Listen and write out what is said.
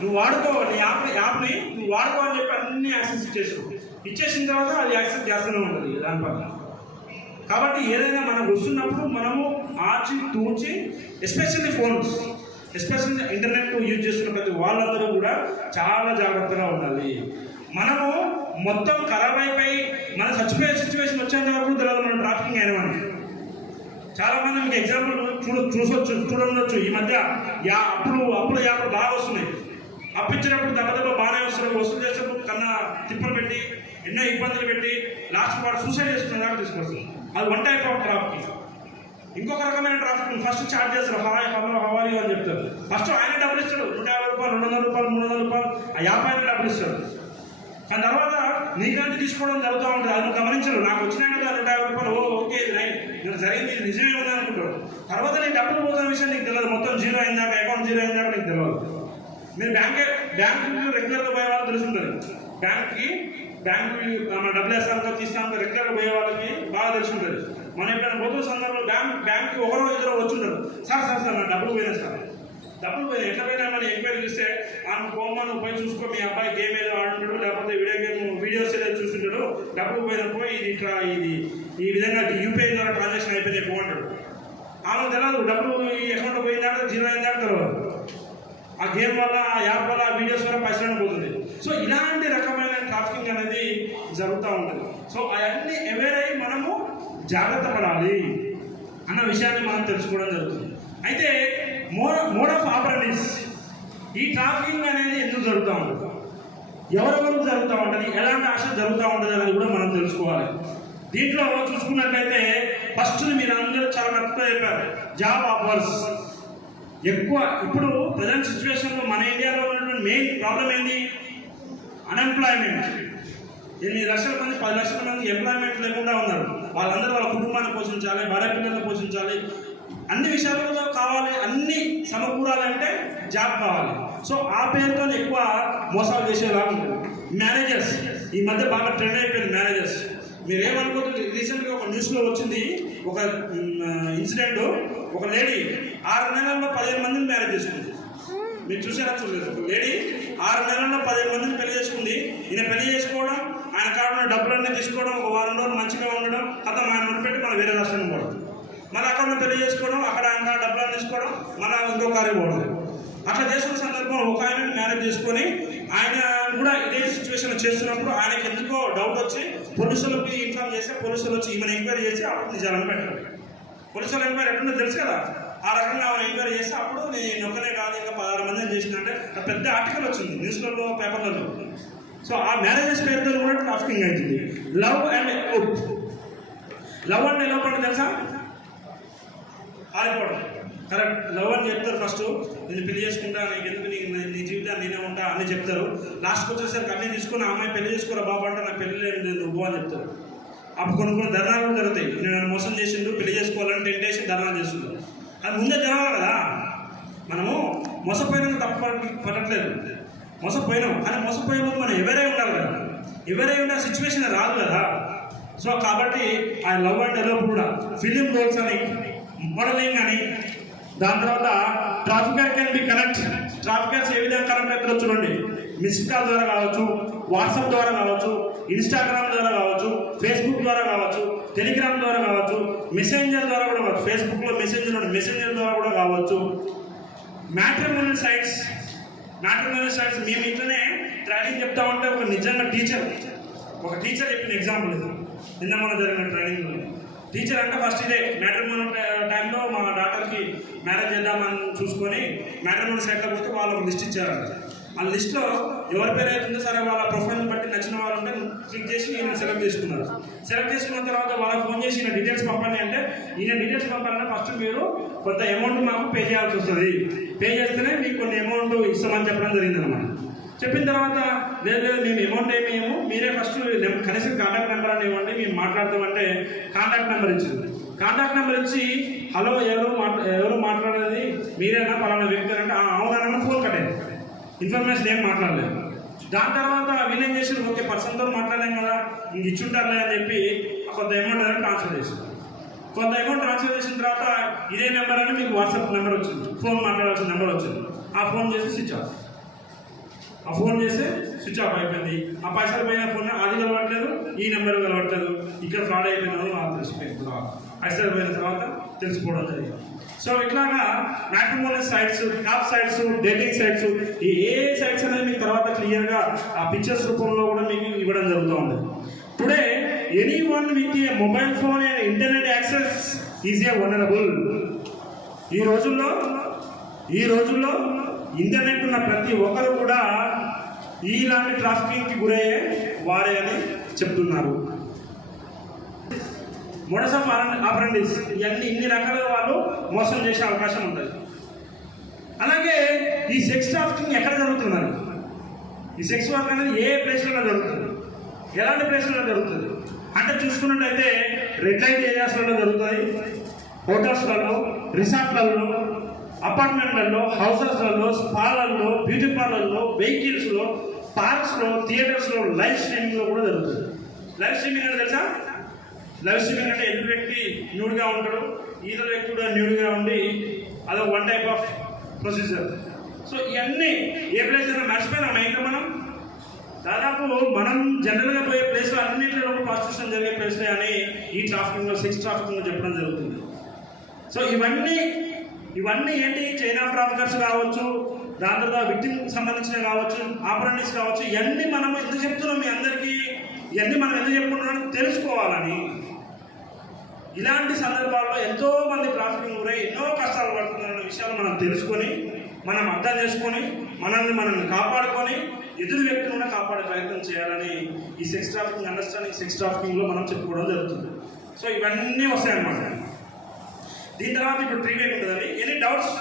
నువ్వు వాడుకో, నీ యాప్ని నువ్వు వాడుకో అని చెప్పి అన్ని యాక్సెస్ ఇచ్చేసిన తర్వాత అది యాక్సెస్ చేస్తూనే ఉంటుంది దానిపైన. కాబట్టి ఏదైనా మనకు వస్తున్నప్పుడు మనము ఆచి తూచి, especially phones, especially internet use చేస్తున్న ప్రతి వాళ్ళందరూ కూడా చాలా జాగ్రత్తగా ఉండాలి. మనము మొత్తం ఖరాబ్ అయిపోయి మన చచ్చిపోయే సిచ్యువేషన్ వచ్చేంత వరకు తెలియదు మనం ట్రాఫికింగ్ అయినవని. చాలామంది మీకు ఎగ్జాంపుల్ చూడవచ్చు. ఈ మధ్య అప్పులు యాప్లు బాగా వస్తున్నాయి. అప్పించినప్పుడు దెబ్బ బాగానే వస్తున్నారు, వసూలు చేసినప్పుడు కన్నా తిప్పలు పెట్టి ఎన్నో ఇబ్బందులు పెట్టి లాస్ట్ వాడు సూసైడ్ చేసుకునే దాకా తీసుకొస్తుంది. అది వన్ టైప్ ఆఫ్ ట్రాఫికింగ్. ఇంకొక రకమైన ట్రాఫికింగ్, ఫస్ట్ చార్జ్ చేస్తారు, హాయ్ హలో హవారీ అని చెప్తారు. ఫస్ట్ ఆయన డబ్బులు ఇస్తాడు, 150 రూపాయలు, 200 రూపాయలు, 300 రూపాయలు, ఆ యాప్ ఆయన డబ్బులు ఇస్తాడు. కానీ తర్వాత నీకంటే తీసుకోవడం జరుగుతూ ఉంటుంది. అది నువ్వు గమనించరు. నాకు వచ్చినా కదా 150 రూపాయలు, ఓకే నేను జరిగింది, ఇది నిజమే ఉంది అనుకుంటారు. తర్వాత నీ డబ్బులు పోతున్న విషయం నీకు తెలియదు. మొత్తం జీరో అయిందాక, అకౌంట్ జీరో అయిందాక నీకు తెలియదు. మీరు బ్యాంకు రెగ్యులర్గా పోయే వాళ్ళు తెలుసుంటుంది. బ్యాంకు మన డబ్బులు వేస్తాను తీస్తాను రెగ్యులర్గా పోయే వాళ్ళకి బాగా తెలుసుంటుంది. మనం ఎప్పుడైనా పోతున్న సందర్భంలో బ్యాంక్కి ఒకరో ఇద్దరు వచ్చుంటారు, సార్ నా డబ్బులు పోయినా సార్, డబ్బులు పోయినా ఎట్లా పోయినా మనం ఎంక్వైరీ చూస్తే మనం పోమని పోయి చూసుకో, మీ అబ్బాయి గేమ్ ఏదో ఆడుంటాడు, లేకపోతే వీడియోస్ ఏదో చూస్తుంటాడు, డబ్బులు పోయినప్పుడు ఇది ఈ విధంగా యూపీఐ ద్వారా ట్రాన్సాక్షన్ అయిపోయినాయి పోంటాడు. ఆమెకు తెలియదు డబ్బులు ఈ అకౌంట్లో పోయిందాక జీరో అయిందాక తెలియదు. ఆ గేమ్ వల్ల, ఆ యాప్ వల్ల, ఆ వీడియోస్ వల్ల పైసలు పోతుంది. సో ఇలాంటి రకమైన ట్రాఫికింగ్ అనేది జరుగుతూ ఉంటుంది. సో అవన్నీ అవేర్ అయ్యి మనము జాగ్రత్త పడాలి అన్న విషయాన్ని మనం తెలుసుకోవడం జరుగుతుంది. అయితే మోడ్ ఆఫ్ ఆపరేటివ్స్, ఈ ట్రాఫికింగ్ అనేది ఎందుకు జరుగుతూ ఉంటుంది, ఎవరెవరికి జరుగుతూ ఉంటుంది, ఎలాంటి ఆశ జరుగుతూ ఉంటుంది అనేది కూడా మనం తెలుసుకోవాలి. దీంట్లో చూసుకున్నట్లయితే ఫస్ట్ మీరు అందరూ చాలా కరెక్ట్గా చెప్పారు, జాబ్ ఆఫర్స్ ఎక్కువ. ఇప్పుడు ప్రజెంట్ సిచ్యువేషన్లో మన ఇండియాలో ఉన్నటువంటి మెయిన్ ప్రాబ్లం ఏంటి, అన్ఎంప్లాయ్మెంట్. 8 లక్షల మంది 10 లక్షల మంది ఎంప్లాయ్మెంట్ లేకుండా ఉన్నారు. వాళ్ళందరూ వాళ్ళ కుటుంబాన్ని పోషించాలి, భార్య పిల్లల్ని పోషించాలి, అన్ని విషయాలలో కావాలి, అన్ని సమకూరాలంటే జాబ్ కావాలి. సో ఆ పేరుతో ఎక్కువ మోసాలు చేసేలాగా ఉంటుంది. మేనేజర్స్ ఈ మధ్య బాగా ట్రెండ్ అయిపోయింది. మేనేజర్స్ మీరు ఏమనుకోవచ్చు, రీసెంట్గా ఒక న్యూస్లో వచ్చింది ఒక ఇన్సిడెంట్. ఒక లేడీ 6 నెలల్లో 15 మందిని మ్యారేజ్ చేసుకుంది. మీరు చూసారా చూడలేదు? ఒక లేడీ 6 నెలల్లో 15 మందిని పెళ్లి చేసుకుంది. ఈయన పెళ్లి చేసుకోవడం, ఆయన కాకుండా డబ్బులన్నీ తీసుకోవడం, ఒక వారం రోజులు మంచిగా ఉండడం, అతను ఆయన ముడిపెట్టి మనం వేరే రాష్ట్రానికి పోవడం, మళ్ళీ అక్కడ పెళ్లి చేసుకోవడం, అక్కడ ఆయన డబ్బులను తీసుకోవడం, మళ్ళీ ఇంకో కారు పోవడం. అట్లా చేసుకున్న సందర్భంలో ఒక ఆయన మ్యారేజ్ చేసుకొని ఆయన కూడా ఇదే సిచ్యువేషన్ చేస్తున్నప్పుడు ఆయనకి ఎందుకో డౌట్ వచ్చి పోలీసులకి ఇన్ఫార్మ్ చేస్తే పోలీసులు వచ్చి ఈమెను ఎంక్వైరీ చేసి అప్పుడు నిజాలను పెట్టాలి. పోలీసులు ఎంక్వైరీ ఎట్లుందో తెలుసు కదా, ఆ రకంగా ఆమెను ఎంక్వైరీ చేస్తే అప్పుడు నేను ఒక్కనే కాదు ఇంకా 16 మందిని చేసినంటే పెద్ద ఆర్టికల్ వచ్చింది న్యూస్లలో, పేపర్లలో. సో ఆ మ్యారేజెస్ పేరుతో కూడా ట్రాఫికింగ్ అవుతుంది. లవ్ అండ్ ఎలోపండి తెలుసా, ఆడిపోవడం. కరెక్ట్, లవ్ అని చెప్తారు. ఫస్ట్ నేను పెళ్లి చేసుకుంటా, నీకు ఎందుకు, నీ జీవితాన్ని నేనే ఉంటా అని చెప్తారు. లాస్ట్కి వచ్చేసరికి అన్నీ తీసుకుని అమ్మాయి పెళ్లి చేసుకోరా బాబు అంటే నాకు పెళ్లి లేదు నువ్వు అని చెప్తారు. అప్పుడు కొన్ని ధర్నాలు కూడా జరుగుతాయి. నేను నన్ను మోసం చేసిండు, పెళ్లి చేసుకోవాలని టెంటేసి ధర్నాలు చేస్తుంటారు. అది ముందే తెలవాలి కదా. మనము మోసపోయినా తప్పు పడట్లేదు, మోసపోయినాం కానీ మోసపోయే ముందు మనం ఎవరై ఉండాలి కదా. ఎవరై ఉండే సిచ్యువేషన్ రాదు కదా. సో కాబట్టి ఆ లవ్ అండ్ ఎలోప్ కూడా ఫిలిం రోల్స్ అని, మోడలింగ్ అని, దాని తర్వాత ట్రాఫికర్ కెన్ బి కనెక్ట్. ట్రాఫికర్స్ ఏ విధంగా కనెక్ట్ అవుతారో చూడండి. మిస్డ్ కాల్ ద్వారా కావచ్చు, వాట్సాప్ ద్వారా కావచ్చు, ఇన్స్టాగ్రామ్ ద్వారా కావచ్చు, ఫేస్బుక్ ద్వారా కావచ్చు, టెలిగ్రామ్ ద్వారా కావచ్చు, మెసెంజర్ ద్వారా కూడా కావచ్చు. ఫేస్బుక్లో మెసెంజర్ ద్వారా కూడా కావచ్చు. మ్యాట్రిమోనియల్ సైట్స్ మేము ఇంట్లోనే ట్రైనింగ్ చెప్తా ఉంటే ఒక నిజంగా టీచర్ చెప్పిన ఎగ్జాంపుల్ ఇది. నిన్న మొన్న జరిగిన ట్రైనింగ్లో టీచర్ అంటే ఫస్ట్ ఇదే మ్యాట్రిమోనియల్ టైంలో మా డాక్టర్కి మ్యారేజ్ చేద్దామని చూసుకొని మ్యాట్రిమోనియల్ సైట్లో పోతే వాళ్ళు ఒక లిస్ట్ ఇచ్చారంట. ఆ లిస్ట్లో ఎవరి పేరు అవుతుందో సరే వాళ్ళ ప్రొఫైల్ని బట్టి నచ్చిన వాళ్ళు ఉంటే క్లిక్ చేసి ఈయన సెలెక్ట్ చేసుకున్నారు. సెలెక్ట్ చేసుకున్న తర్వాత వాళ్ళకి ఫోన్ చేసి ఈయన డీటెయిల్స్ పంపండి అంటే, ఈయన డీటెయిల్స్ పంపాలంటే ఫస్ట్ మీరు కొంత అమౌంట్ మాకు పే చేయాల్సి వస్తుంది, పే చేస్తేనే మీకు కొన్ని అమౌంట్ ఇస్తామని చెప్పడం జరిగిందన్నమాట. చెప్పిన తర్వాత లేదు మేము అమౌంట్ ఏమి ఇవ్వము, మీరే ఫస్ట్ కనీసం కాంటాక్ట్ నెంబర్ అని ఇవ్వండి మేము మాట్లాడతామంటే కాంటాక్ట్ నెంబర్ ఇచ్చింది. కాంటాక్ట్ నెంబర్ ఇచ్చి హలో ఎవరు మాట్లాడేది మీరేనా పలానా వ్యక్తి అంటే అవునన్నా ఫోన్ కట్టేది, ఇన్ఫర్మేషన్ ఏం మాట్లాడలేదు. దాని తర్వాత వీళ్ళేం చేసి ఓకే పర్సన్తో మాట్లాడాం కదా ఇంక ఇచ్చుంటారులే అని చెప్పి కొంత అమౌంట్ అనేది ట్రాన్స్ఫర్ చేసింది. కొంత అమౌంట్ ట్రాన్స్ఫర్ చేసిన తర్వాత ఇదే నెంబర్ అని మీకు వాట్సాప్ నెంబర్ వచ్చింది, ఫోన్ మాట్లాడాల్సిన నెంబర్ వచ్చింది. ఆ ఫోన్ చేసి స్విచ్ ఆఫ్. ఆ ఫోన్ చేస్తే స్విచ్ ఆఫ్ అయిపోయింది, ఆ పైసలు పోయిన ఫోన్ అది కలవట్లేదు, ఈ నెంబర్ కలవట్లేదు, ఇక్కడ ఫ్రాడ్ అయిపోయినాను నాకు తెలిసిపోయింది. పైసలు పోయిన తర్వాత తెలిసిపోవడం జరిగింది. సో ఇట్లాగా matrimonial sites, job sites, dating sites, ఈ ఏ సైట్స్ అనేది మీకు తర్వాత క్లియర్గా ఆ పిక్చర్స్ రూపంలో కూడా మీకు ఇవ్వడం జరుగుతూ ఉంది. Today anyone with a mobile phone and internet access is a vulnerable. ఈ రోజుల్లో ఇంటర్నెట్ ఉన్న ప్రతి ఒక్కరు కూడా ఇలాంటి ట్రాఫికింగ్కి గురయ్యే వారే అని చెప్తున్నారు. మోడస్ ఆఫ్ ఆపరెండిస్ ఇన్ని రకాలుగా వాళ్ళు మోసం చేసే అవకాశం ఉంటుంది. అలాగే ఈ సెక్స్ ట్రాఫికింగ్ ఎక్కడ జరుగుతున్నారు? ఈ సెక్స్ వర్క్ అనేది ఏ ప్లేస్లలో జరుగుతుంది, ఎలాంటి ప్లేస్లలో జరుగుతుంది అంటే చూసుకున్నట్టయితే రెడ్ లైట్ ఏరియాస్లలో జరుగుతుంది, హోటల్స్లలో, రిసార్ట్లలో, అపార్ట్మెంట్లలో, హౌసెస్లలో, స్పాలలో, బ్యూటీ పార్లర్లో, వెహికల్స్లో, పార్క్స్లో, థియేటర్స్లో, లైవ్ స్ట్రీమింగ్లో కూడా జరుగుతుంది. లైవ్ స్ట్రీమింగ్ అంటే తెలుసా? లైవ్ స్ట్రీమింగ్ అంటే ఎదురు వ్యక్తి న్యూడ్గా ఉంటాడు, ఈదరు వ్యక్తి కూడా న్యూడ్గా ఉండి అదొక one type of procedure. So ఇవన్నీ ఏ ప్లేస్ అయినా మర్చిపోయినామా ఇంకా మనం? దాదాపు మనం జనరల్గా పోయే ప్లేస్లో అన్నింటిలో ప్రాస్టిట్యూషన్ జరిగే ప్లేస్లే అని ఈ ట్రాఫికింగ్లో, సెక్స్ ట్రాఫికింగ్లో చెప్పడం జరుగుతుంది. సో ఇవన్నీ ఏంటి? చైనా ట్రాఫికర్స్ కావచ్చు, దాని తర్వాత విక్టిమ్కి సంబంధించినవి కావచ్చు, ఆపరెంటిస్ కావచ్చు. ఇవన్నీ మనం ఎందుకు చెప్తున్నాం మీ అందరికీ? ఇవన్నీ మనం ఎందుకు చెప్పుకుంటున్నాం తెలుసుకోవాలని. ఇలాంటి సందర్భాల్లో ఎంతో మంది ట్రాఫికింగ్ గురై ఎన్నో కష్టాలు పడుతున్నారన్న విషయాలు మనం తెలుసుకొని, మనం అర్థం చేసుకొని, మనల్ని కాపాడుకొని ఎదురు వ్యక్తిని కూడా కాపాడే ప్రయత్నం చేయాలని ఈ సెక్స్ ట్రాఫికింగ్, అండర్స్టాండింగ్ సెక్స్ ట్రాఫికింగ్లో మనం చెప్పుకోవడం జరుగుతుంది. సో ఇవన్నీ వస్తాయన్నమాట. దీని తర్వాత ఇప్పుడు 3 ఉంటుందండి. Any doubts?